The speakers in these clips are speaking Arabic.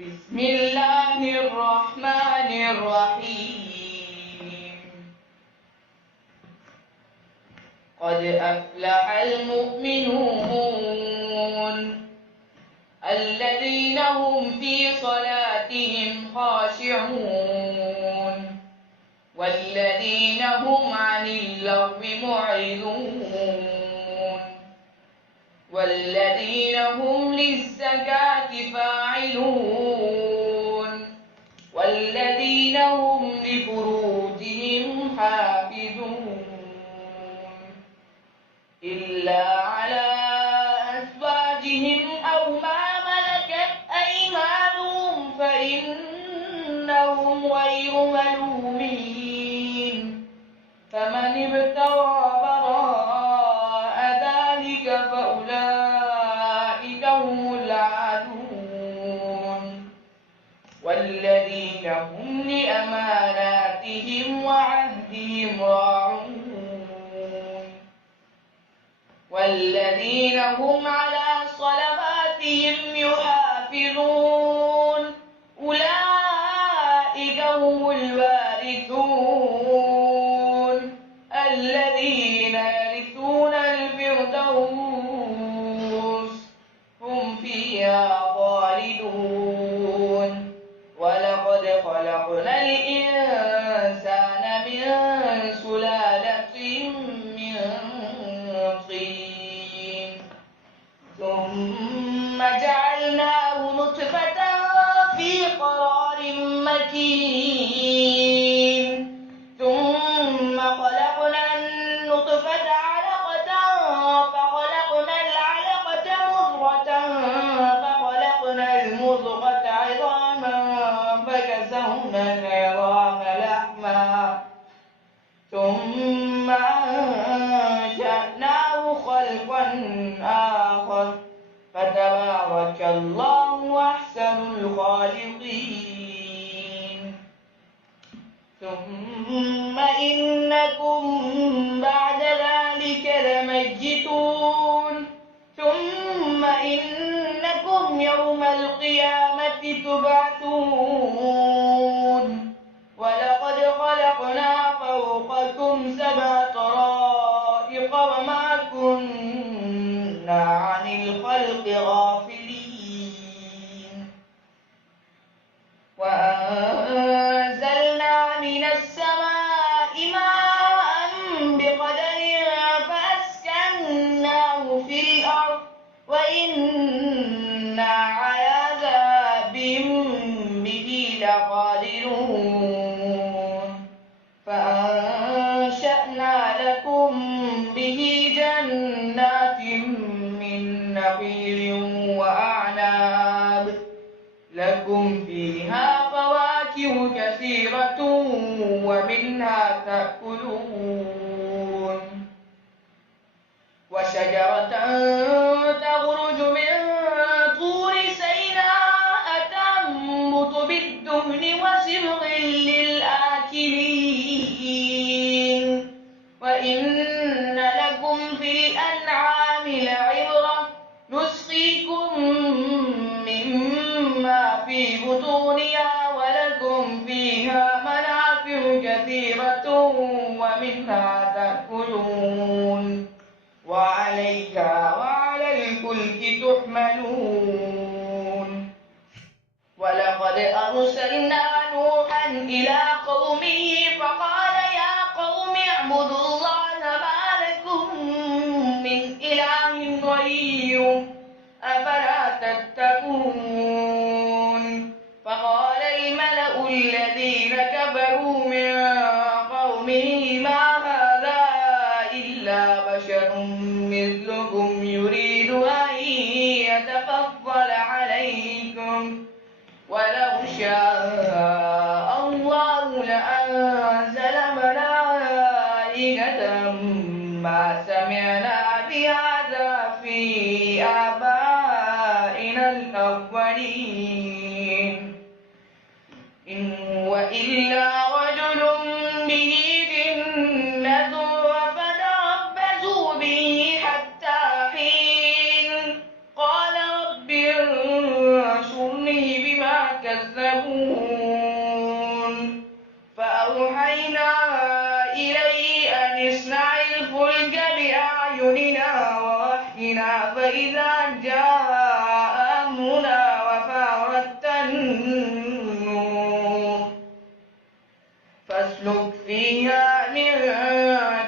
بسم الله الرحمن الرحيم. قد أفلح المؤمنون الذين هم في صلاتهم خاشعون والذين هم عن اللغو معرضون والذين هم للزكاة فاعلون والذين هم لفروجهم حافظون إلا على أزواجهم أو ما ملكت أيمانهم فإنهم غير ملومين فمن ابتغى وراء ذلك فأولئك هم العادون والذين هم لأماناتهم وعهدهم راعون والذين هم على صلواتهم يحافظون أولئك هم الوارثون الذين يرثون الفردوس هم فيها خالدون ولقد خلقنا الإنسان من سلالة من طين ثم جعلناه نطفة في قرار مكين ثم خلقنا النطفة علقة فخلقنا العلقة مضغة فخلقنا المضغة عظاما فكسونا العظام لحما ثم أنشأناه خلقا آخر فتبارك الله أحسن الخالقين ثم إنكم بعد ذلك لميتون ثم إنكم يوم القيامة تبعثون ولقد خلقنا فوقكم سبع طرائق وما كنا عن الخلق غافلين وأنزلنا من السماء ماء بقدر فأسكناه في الأرض وإنا على ذهاب به لقادرون فأنشأنا لكم به جنات من نخيل وأعناب لكم فيها فواكه كثيرة ومنها تأكلون وشجرة تخرج من طور سيناء تنبت بالدهن وصبغ للآكلين وإن لكم في الأنعام لعبرة نسقيكم مما في بطونها ولكم فيها منافع كثيرة ومنها تأكلون وعليها وعلى الفلك تحملون ولقد أرسلنا نوحا إلى قومه فقال يا قوم اعبدوا الله ما لكم من إله غيره أفلا تتقون فقال الملأ الذين كفروا من قومه ما هذا إلا بشر مثلكم يريد أن يتفضل عليكم ولو شاء الله لأنزل ملائكة ما سمعنا بهذا في آبائنا الأولين إن هو إلا رجل به جنة فتربصوا به حتى حين قال رب انصرني بما فإذا جاء أمرنا وفارت النور فاسلك فيها من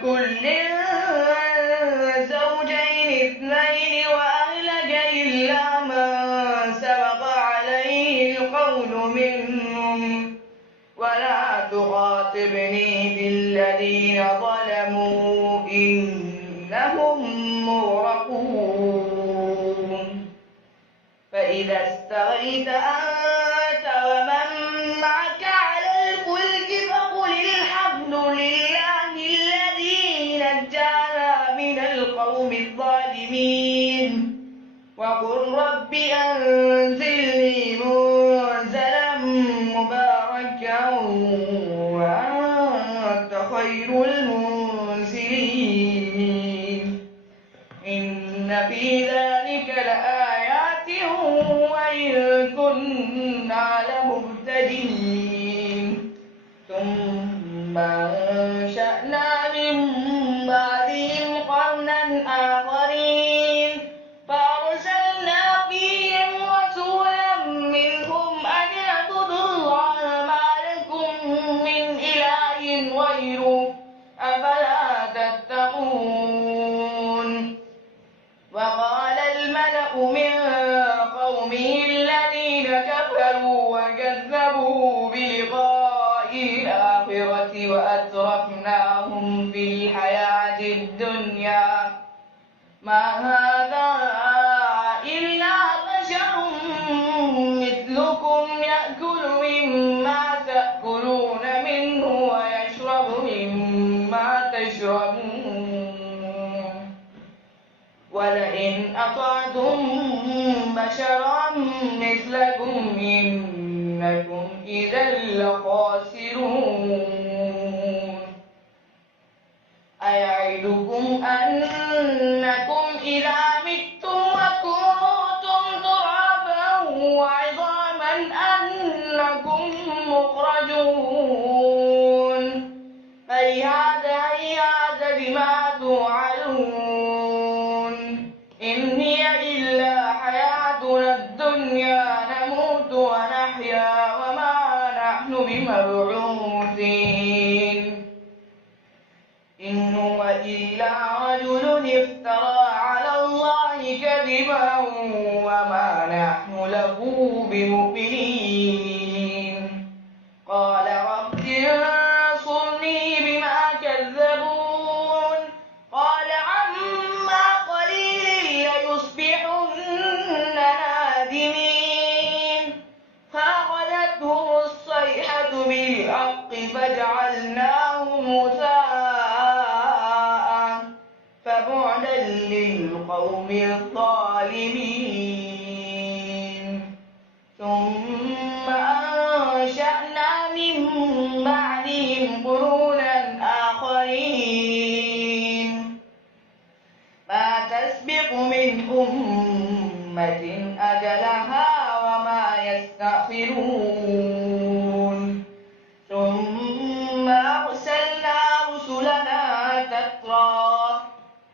كل زوجين اثنين وأهلك إلا من سبق عليه القول منهم ولا تخاطبني في الذين ظلموا إنهم مغرقون فإذا استويت أنت ومن معك على الفلك فقل الحمد لله الذي نجانا من القوم الظالمين وقل رب أنزلني منزلا مباركا وأنت خير المنزلين إن في ذلك لآيات وإن كنا لمبتدئين ثم أنشأنا من بعدهم قرنا آخرين فأرسلنا فيهم رسولا منهم أن اعبدوا الله ما لكم من إله غيره أفلا تتقون وقال الملأ من قومه الذين كفروا وكذبوا بلقاء الآخرة وأترفناهم في الحياة الدنيا ما هذا إلا بشر مثلكم يأكل مما تأكلون منه ويشرب مما تشربون ولئن أطعتم بشرا مثلكم إنكم إذا لخاسرون أيعدكم أنكم إذا متم وكنتم ترابا وعظاما أنكم مخرجون هيهات هيهات لما توعدون إن هي إلا حياتنا الدنيا نموت ونحيا وما نحن بمبعوثين إن هو إلا رجل افترى على الله كذبا وما نحن له بمؤمنين قال رب انصرني بما كذبون قال عما قليل ليصبحن نادمين فأخذتهم الصيحة بالحق فجعلناهم غثاء فبعدا للقوم الظالمين ثم أنشأنا من بعدهم قرونا آخرين ما تسبق من أمة أجلها وما يستأخرون ثم أرسلنا رسلنا تترى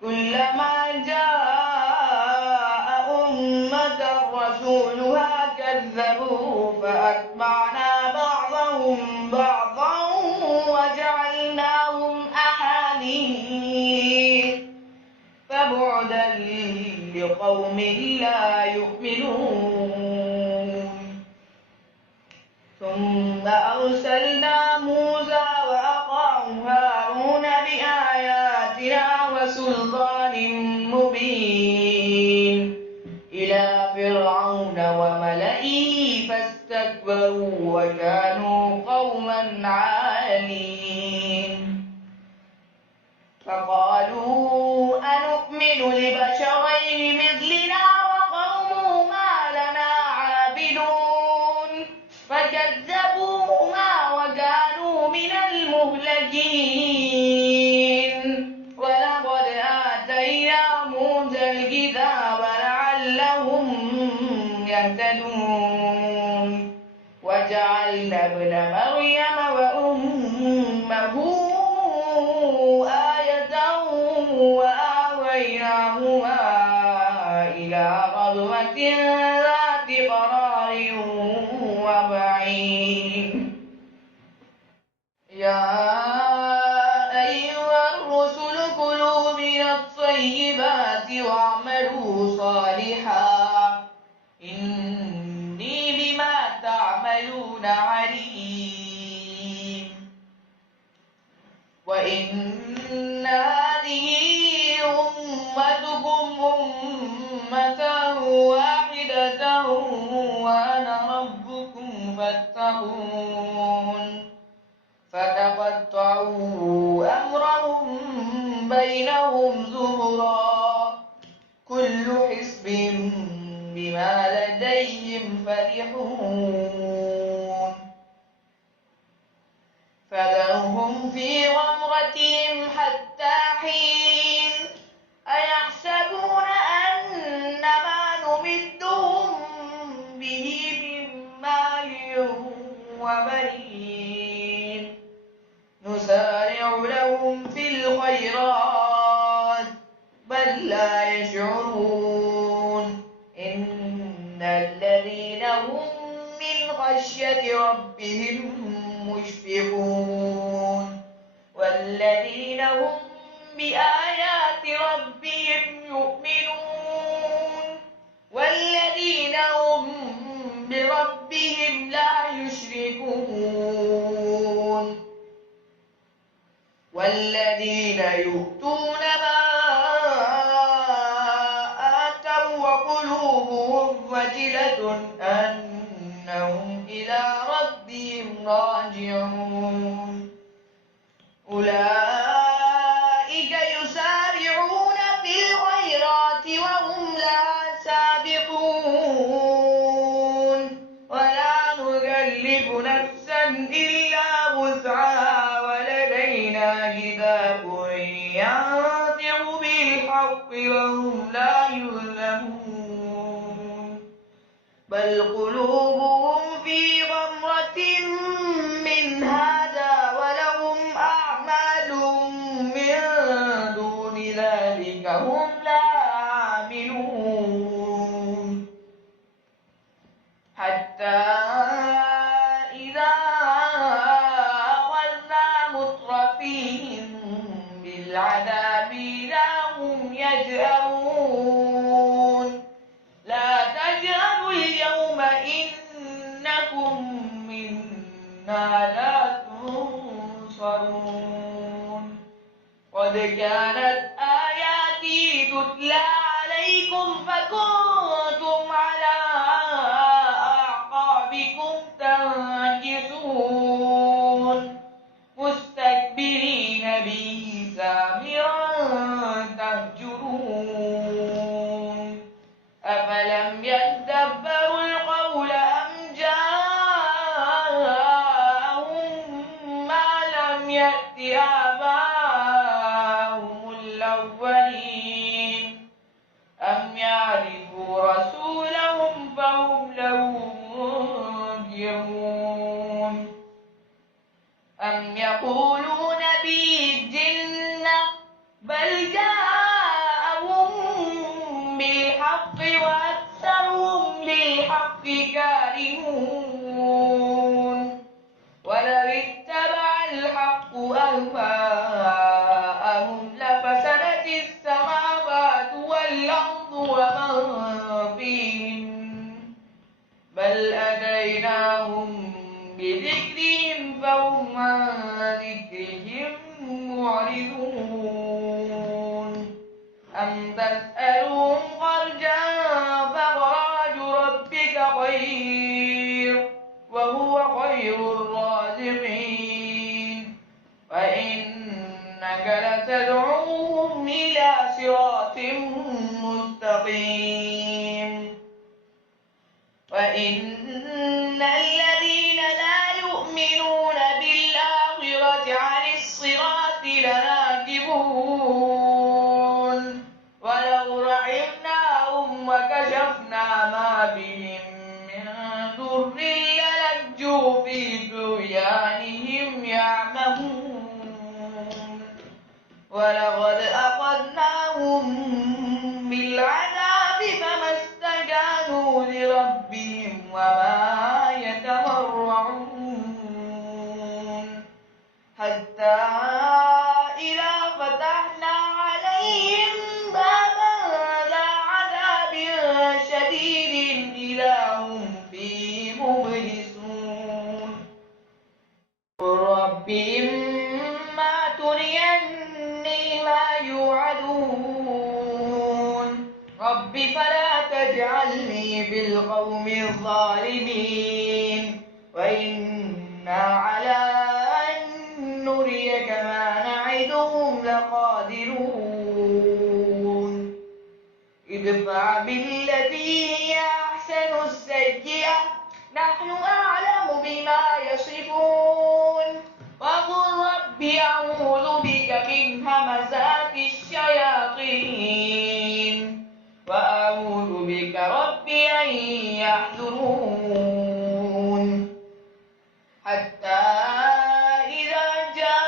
كلما جاء أمة رسولها كذبوا فأتبعنا بعضهم بعضا وجعلناهم أحاديث فبعدا لقوم لا يؤمنون ثم أرسلنا موسى وأخاه هارون بآياتنا وسلطان مبين إلى فرعون وملئه فاستكبروا وكانوا قوما عالين فقالوا أنؤمن لبشرين مثلنا وقومهما لنا عابدون فكذبوهما وكانوا من المهلكين ولقد آتينا موسى الكتاب لعلهم يهتدون وجعلنا ابن مريم وأمه آية وآويناهما إلى ربوة ذات قرار ومعين. يا أيها الرسل كلوا من الطيبات واعملوا صالحا إني بما تعملون عليم. وإن هذه أمتكم أمة واحدة وأنا ربكم فاتقون. فتقطعوا أمرهم بينهم زبرا كل حزب بما لديهم فرحون. فذرهم في غمرتهم حتى حين. أيحسبون أن ما نمدهم به من مال وبنين نسارع لهم في الخيرات بل لا يشعرون. إن الذين هم من خشية ربهم مشفقون والذين هم بآيات ربهم يؤمنون والذين هم بربهم لا يشركون والذين يؤتون ما آتوا وقلوبهم وجلة أنهم إلى ربهم راجعون. أولئك يسارعون في الخيرات وهم لها سابقون ولا نكلف نفسا إلا وسعها ولدينا كتاب ينطق بالحق وهم لا يظلمون. بل قلوبهم في غمرة من هذا ولهم أعمال من دون ذلك هم لا عاملون. حتى إذا أخذنا مترفيهم بالعذاب إذا هم يجأرون. لا تجأروا اليوم إنكم منا لا تنصرون. قد كانت آياتي تتلى عليكم فكنتم على أعقابكم تنكصون مستكبرين به سامرا تهجرون. أفلم يدبروا القول أم جاءهم ما لم يأت آباءهم شديد إذا هم فيه مبلسون قل رب إما تريني ما يوعدون رب فلا تجعلني في القوم الظالمين وإنا على أن نريك ما نعدهم لقادرون ادفع بالتي هي أحسن السيئة نحن أعلم بما يصفون وقل رب أعوذ بك من همزات الشياطين وأعوذ بك رب أن يحضرون حتى إذا جاء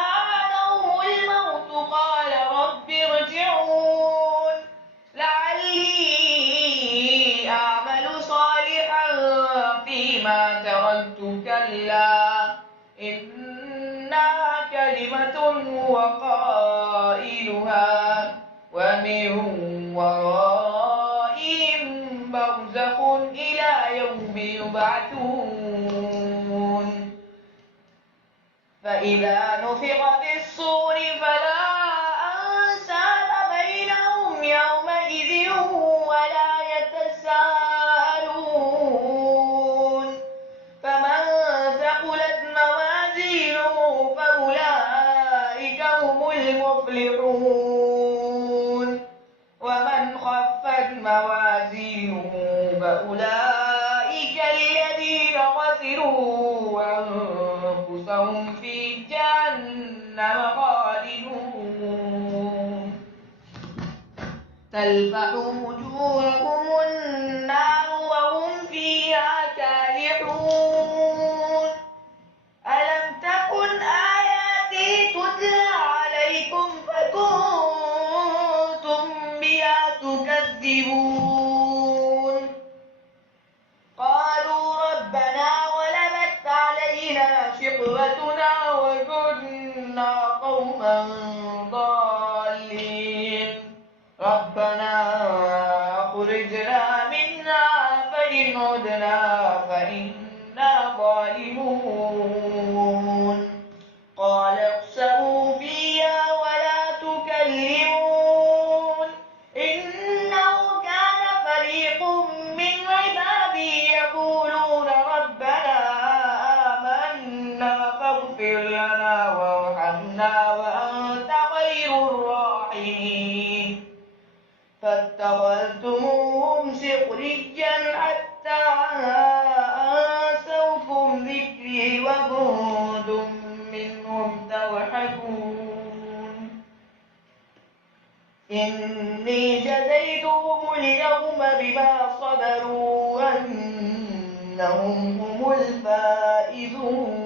أحدهم الموت قال رب ارجعون لعلي أعمل صالحا فيما تركت كلا إنها كلمة هو قائلها ومن ورائهم برزخ إلى يوم يبعثون فإذا نفخ في الصور فلا أنساب بينهم يومئذ ولا يتساءلون فمن ثقلت موازينه فأولئك هم المفلحون ومن خفت موازينه فأولئك الذين خسروا أنفسهم في جهنم خالدون تلفح وجوههم النار وهم فيها كالحون ألم تكن آياتي تتلى عليكم فكنتم بها تكذبون قالوا ربنا غلبت علينا شقوتنا وكنا قوما ضالين ربنا أخرجنا منها فإن عدنا فإنا ظالمون قال اخسئوا فيها ولا تكلمون إنه كان فريق من عبادي يقولون ربنا آمنا فاغفر لنا وارحمنا وأنت خير الراحمين فاتخذتموهم سخريا حتى أنسوكم ذكري وكنتم منهم تضحكون إني جزيتهم اليوم بما صبروا أنهم هم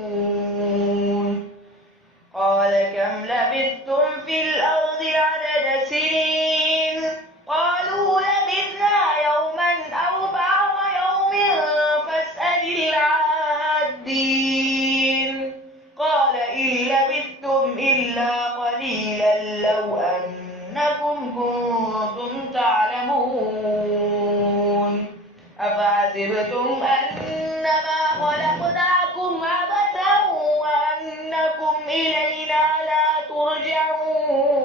الفائزون قال كم لبثتم في الأرض عدد سنين قالوا لبثنا يوما أو بعض يوم فاسأل العادين قال إن لبثتم إلا قليلا لو أنكم كنتم تعلمون أفحسبتم أنما خلقناكم عبثا وأنكم إلينا لا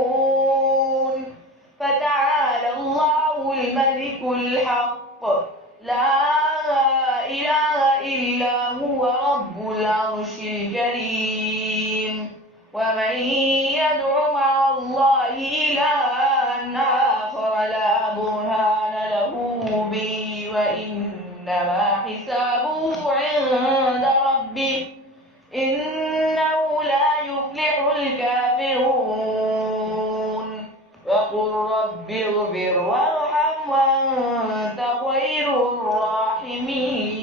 ترجعون فتعالى الله الملك الحق لا إله إلا هو رب العرش الكريم ومن يدع مع الله إلها آخر لا برهان له به وإنما حسابه عند ربه إنه لا يفلح الكافرون وقل رب اغفر وارحم وأنت خير الراحمين